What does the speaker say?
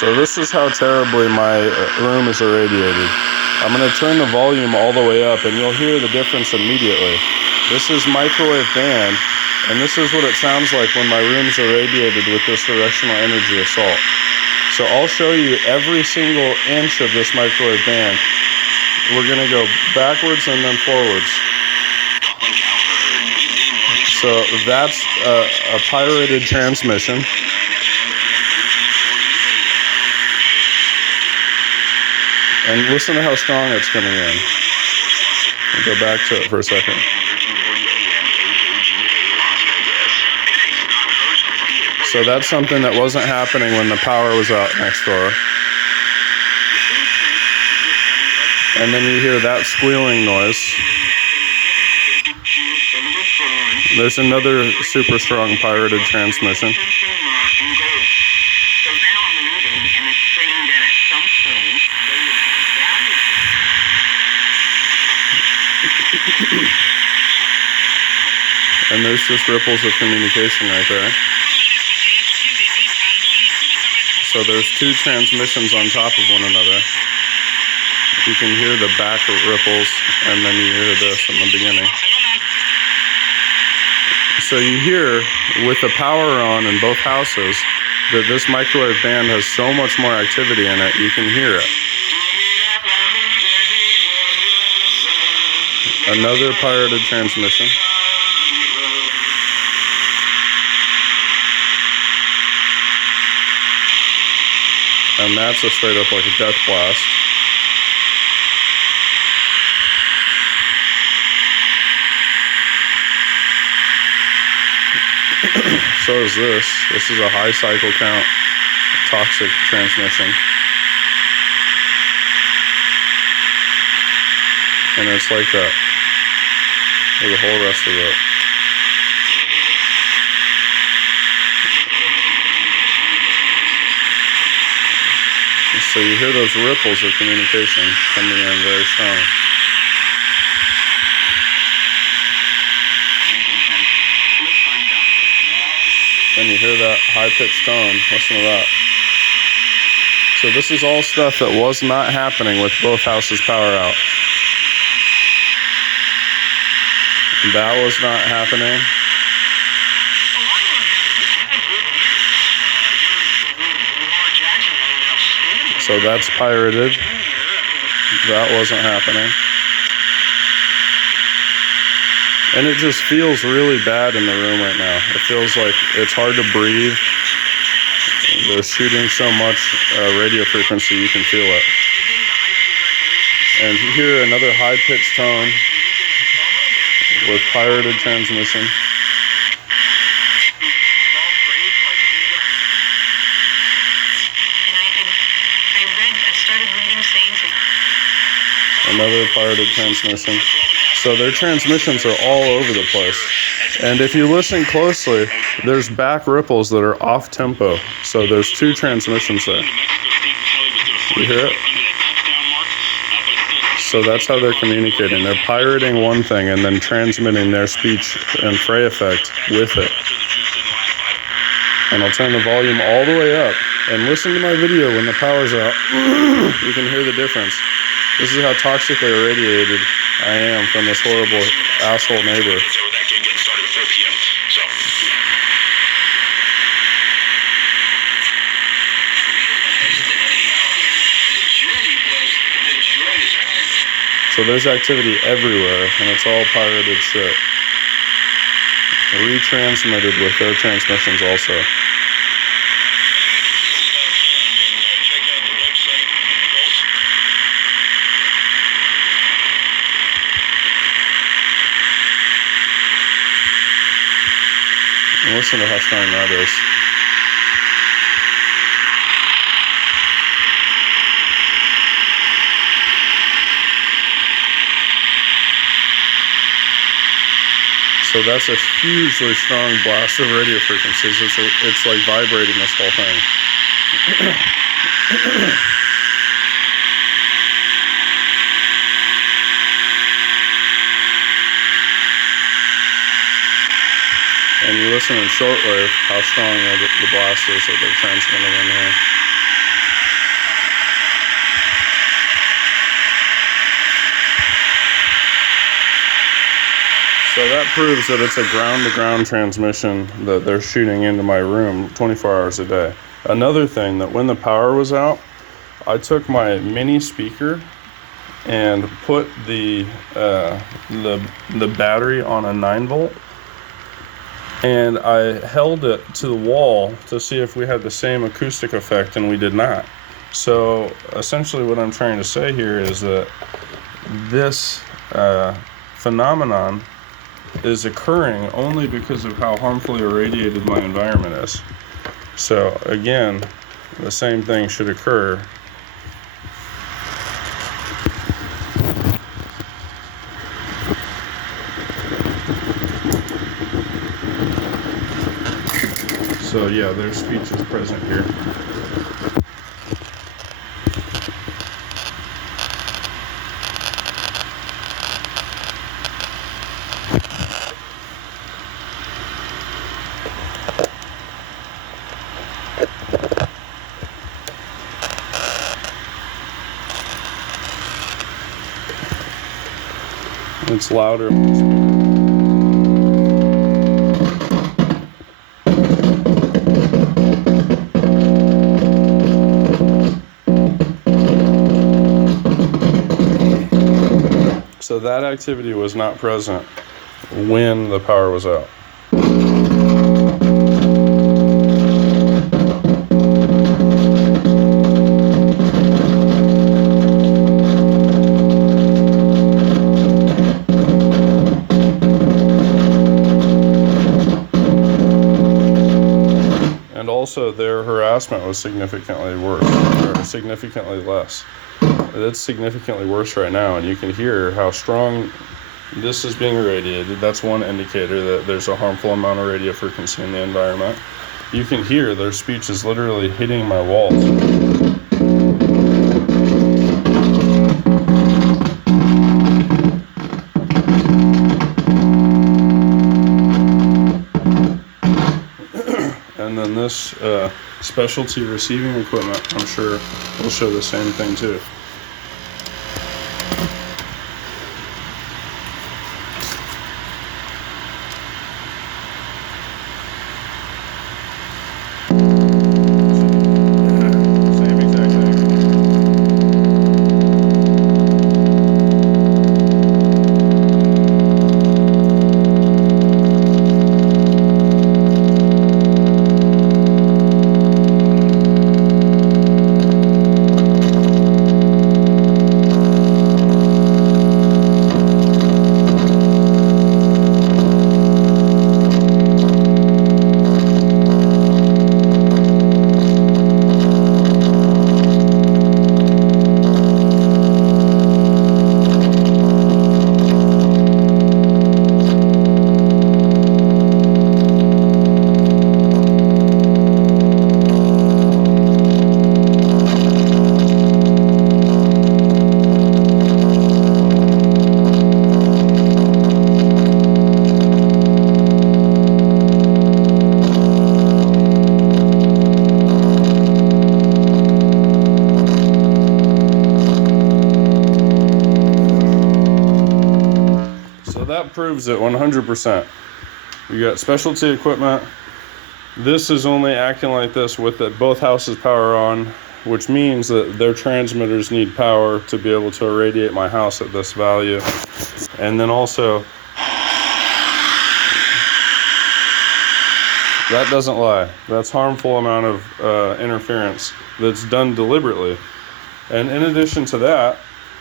So this is how terribly my room is irradiated. I'm going to turn the volume all the way up and you'll hear the difference immediately. This is microwave band, and this is what it sounds like when my room's irradiated with this directional energy assault. So I'll show you every single inch of this microwave band. We're going to go backwards and then forwards. So that's a pirated transmission. And listen to how strong it's coming in. I'll go back to it for a second. So that's something that wasn't happening when the power was out next door. And then you hear that squealing noise. There's another super strong pirated transmission. And there's just ripples of communication right there. So there's two transmissions on top of one another. You can hear the back ripples, and then you hear this in the beginning. So you hear, with the power on in both houses, that this microwave band has so much more activity in it, you can hear it. Another pirated transmission. And that's a straight up like a death blast. So is this. This is a high cycle count toxic transmission. And it's like that for the whole rest of it. So you hear those ripples of communication coming in very strong. Then you hear that high-pitched tone. Listen to that. So this is all stuff that was not happening with both houses' power out. That was not happening. So that's pirated. That wasn't happening. And it just feels really bad in the room right now. It feels like it's hard to breathe. They're shooting so much radio frequency, you can feel it. And you hear another high-pitched tone with pirated transmission. Another pirated transmission. So their transmissions are all over the place. And if you listen closely, there's back ripples that are off tempo. So there's two transmissions there. You hear it? So that's how they're communicating. They're pirating one thing and then transmitting their speech and fray effect with it. And I'll turn the volume all the way up. And listen to my video when the power's out. You can hear the difference. This is how toxically irradiated I am from this horrible asshole neighbor. So there's activity everywhere, and it's all pirated shit. Retransmitted with their transmissions also. And listen to how strong that is. So that's a hugely strong blast of radio frequencies. It's like vibrating this whole thing. And you listen in shortwave, how strong the blast is that they're transmitting in here. So that proves that it's a ground-to-ground transmission that they're shooting into my room 24 hours a day. Another thing, that when the power was out, I took my mini speaker and put the battery on a 9-volt, and I held it to the wall to see if we had the same acoustic effect, and we did not. So essentially what I'm trying to say here is that this phenomenon is occurring only because of how harmfully irradiated my environment is. So again, the same thing should occur. So yeah, their speech is present here. It's louder. So that activity was not present when the power was out. And also their harassment was significantly worse, or significantly less. It's significantly worse right now, and you can hear how strong this is being irradiated. That's one indicator that there's a harmful amount of radio frequency in the environment. You can hear their speech is literally hitting my walls. And then this specialty receiving equipment, I'm sure, will show the same thing too. Same exact thing. That proves it 100%. You got specialty equipment. This is only acting like this with both houses power on, which means that their transmitters need power to be able to irradiate my house at this value. And then also, that doesn't lie. That's harmful amount of interference that's done deliberately. And in addition to that,